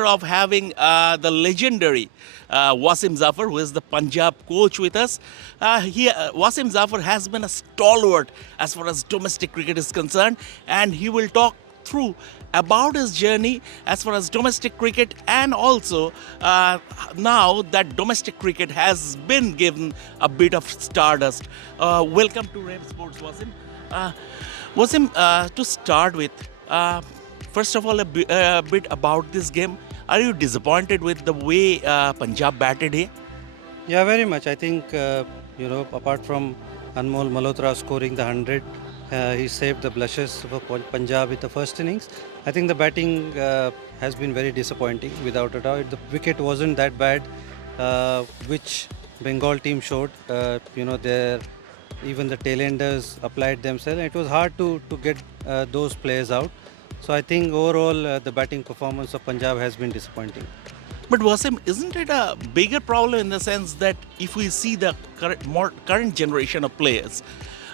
pleasure of having the legendary Wasim Jaffer, who is the Punjab coach with us. Wasim Jaffer has been a stalwart as far as domestic cricket is concerned, and he will talk through about his journey as far as domestic cricket, and also now that domestic cricket has been given a bit of stardust. Welcome to RevSportz, Wasim. Uh, Wasim, to start with, first of all, a bit about this game. Are you disappointed with the way Punjab batted here? Yeah, very much. I think, apart from Anmol Malhotra scoring the 100, he saved the blushes for Punjab with the first innings. I think the batting has been very disappointing, without a doubt. The wicket wasn't that bad, which Bengal team showed. Even the tailenders applied themselves. It was hard to get those players out. So I think overall the batting performance of Punjab has been disappointing. But Wasim, isn't it a bigger problem in the sense that if we see the current generation of players,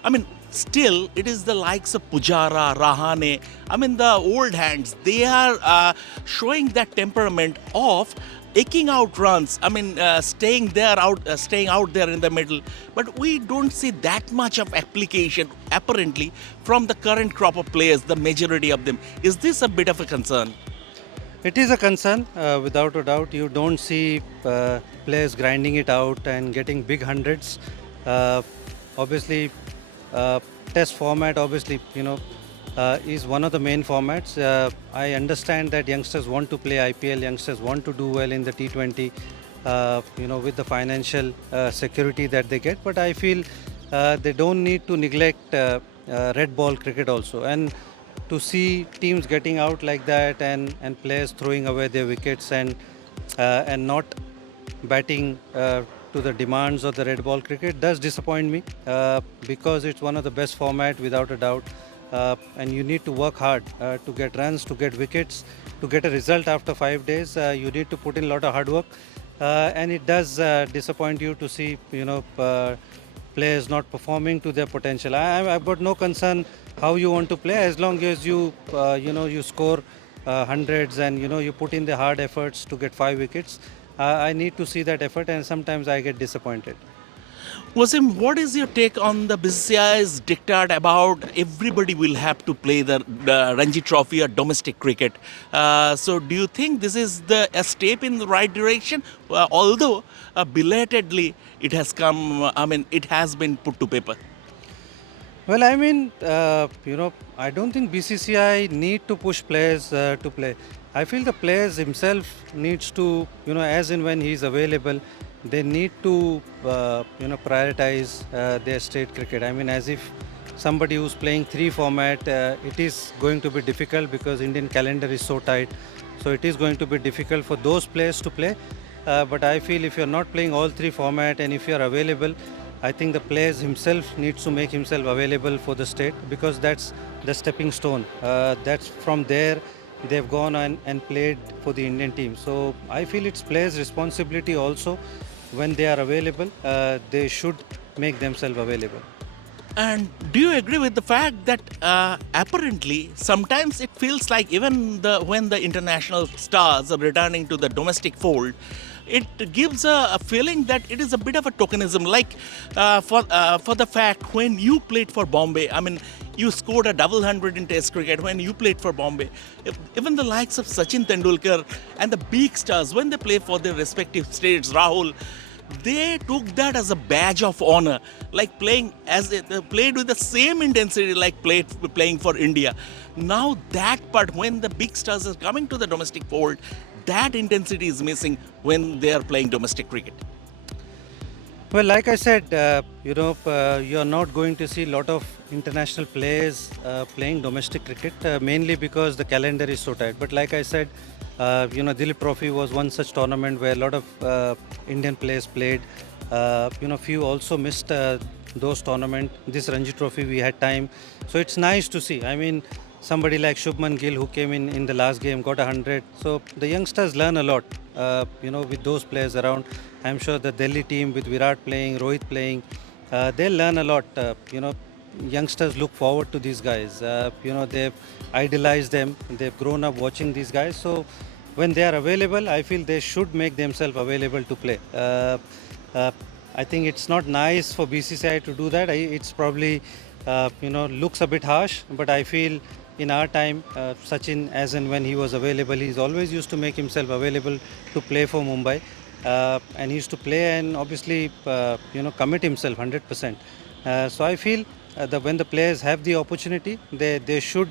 I mean, still it is the likes of Pujara, Rahane. I mean, the old hands. They are showing that temperament of eking out runs. I mean, staying out there in the middle. But we don't see that much of application apparently from the current crop of players. The majority of them. Is this a bit of a concern? It is a concern, without a doubt. You don't see players grinding it out and getting big hundreds. Uh, Obviously, test format, is one of the main formats. I understand that youngsters want to play IPL, youngsters want to do well in the T20, with the financial security that they get. But I feel they don't need to neglect red ball cricket also. And to see teams getting out like that, and players throwing away their wickets, and not batting to the demands of the red ball cricket does disappoint me, because it's one of the best format, without a doubt. And you need to work hard to get runs, to get wickets, to get a result after 5 days. You need to put in a lot of hard work, and it does disappoint you to see players not performing to their potential. I've got no concern how you want to play, as long as you score hundreds, and you put in the hard efforts to get 5 wickets. I need to see that effort, and sometimes I get disappointed. Wasim, what is your take on the BCCI's diktat about everybody will have to play the Ranji Trophy or domestic cricket? So, do you think this is a step in the right direction? Although belatedly it has come, I mean, it has been put to paper. Well, I mean, I don't think BCCI need to push players to play. I feel the players himself needs to, as and when he's available, they need to, prioritize their state cricket. I mean, as if somebody who's playing 3 format, it is going to be difficult because Indian calendar is so tight. So it is going to be difficult for those players to play. But I feel if you're not playing all 3 format, and if you're available, I think the players himself needs to make himself available for the state, because that's the stepping stone. That's from there they've gone and played for the Indian team. So I feel it's players' responsibility also. When they are available, they should make themselves available. And do you agree with the fact that apparently sometimes it feels like even when the international stars are returning to the domestic fold, it gives a feeling that it is a bit of a tokenism. Like for the fact when you played for Bombay, I mean, you scored a double hundred in Test cricket when you played for Bombay. Even the likes of Sachin Tendulkar and the big stars, when they play for their respective states, Rahul, they took that as a badge of honor, like playing as they played with the same intensity like playing for India. Now that part, when the big stars are coming to the domestic fold, that intensity is missing when they are playing domestic cricket. Well, like I said, you are not going to see a lot of international players playing domestic cricket, mainly because the calendar is so tight. But like I said, Dilip Trophy was one such tournament where a lot of Indian players played. Few also missed those tournaments. This Ranji Trophy, we had time. So it's nice to see. I mean, somebody like Shubman Gill, who came in the last game, got 100. So the youngsters learn a lot, with those players around. I'm sure the Delhi team with Virat playing, Rohit playing, they'll learn a lot. Youngsters look forward to these guys. They've idolized them. They've grown up watching these guys. So when they are available, I feel they should make themselves available to play. Uh, I think it's not nice for BCCI to do that. It's probably looks a bit harsh, but I feel in our time, Sachin, as and when he was available, he's always used to make himself available to play for Mumbai, and he used to play and obviously commit himself 100%. So I feel that when the players have the opportunity, they should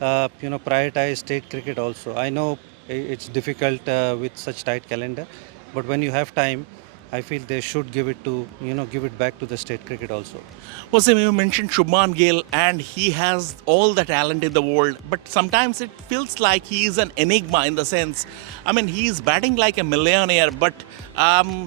prioritize state cricket also. I know it's difficult with such tight calendar, but when you have time, I feel they should give it to give it back to the state cricket also. Wasim, you mentioned Shubman Gill, and he has all the talent in the world, but sometimes it feels like he is an enigma in the sense, I mean, he's batting like a millionaire, but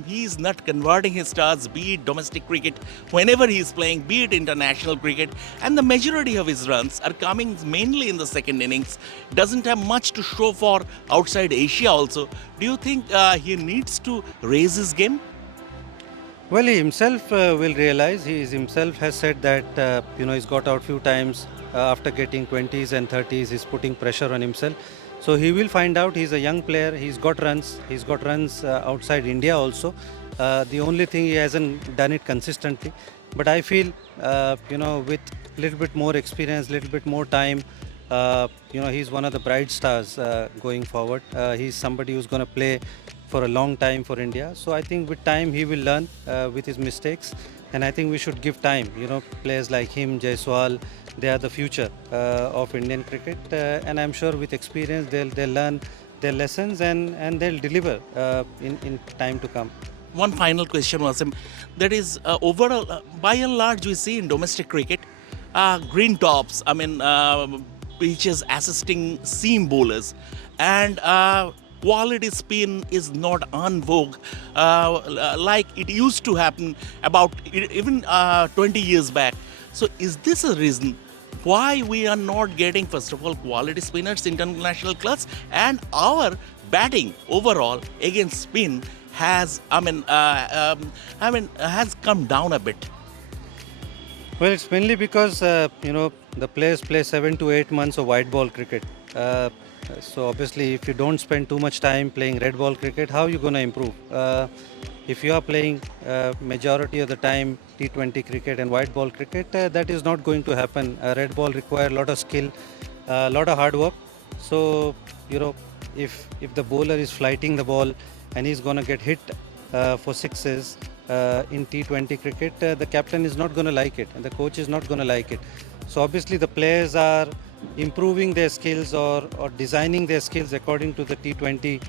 he's not converting his stars, be it domestic cricket, whenever he's playing, be it international cricket, and the majority of his runs are coming mainly in the second innings. Doesn't have much to show for outside Asia also. Do you think he needs to raise his game? Well, he himself will realize. He himself has said that he's got out few times after getting 20s and 30s. He's putting pressure on himself. So he will find out. He's a young player. He's got runs. He's got runs outside India also. The only thing he hasn't done it consistently. But I feel with little bit more experience, little bit more time. He's one of the bright stars going forward. He's somebody who's going to play for a long time for India. So I think with time he will learn with his mistakes, and I think we should give time. Players like him, Jaiswal, they are the future of Indian cricket, and I'm sure with experience they'll learn their lessons and they'll deliver in time to come. One final question, Wasim. That is, overall, by and large, we see in domestic cricket, green tops, pitches assisting seam bowlers, and quality spin is not en vogue like it used to happen about even 20 years back. So, is this a reason why we are not getting, first of all, quality spinners in international class, and our batting overall against spin has, has come down a bit? Well, it's mainly because the players play 7 to 8 months of white ball cricket. So obviously, if you don't spend too much time playing red ball cricket, how are you going to improve? If you are playing majority of the time T20 cricket and white ball cricket, that is not going to happen. Red ball require a lot of skill, a lot of hard work. So if the bowler is flighting the ball and he's going to get hit for sixes in T20 cricket, the captain is not going to like it and the coach is not going to like it. So obviously the players are improving their skills or designing their skills according to the T20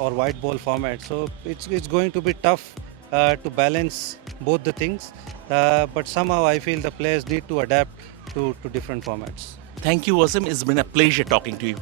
or white ball format. So it's going to be tough to balance both the things. But somehow I feel the players need to adapt to different formats. Thank you, Wasim. It's been a pleasure talking to you.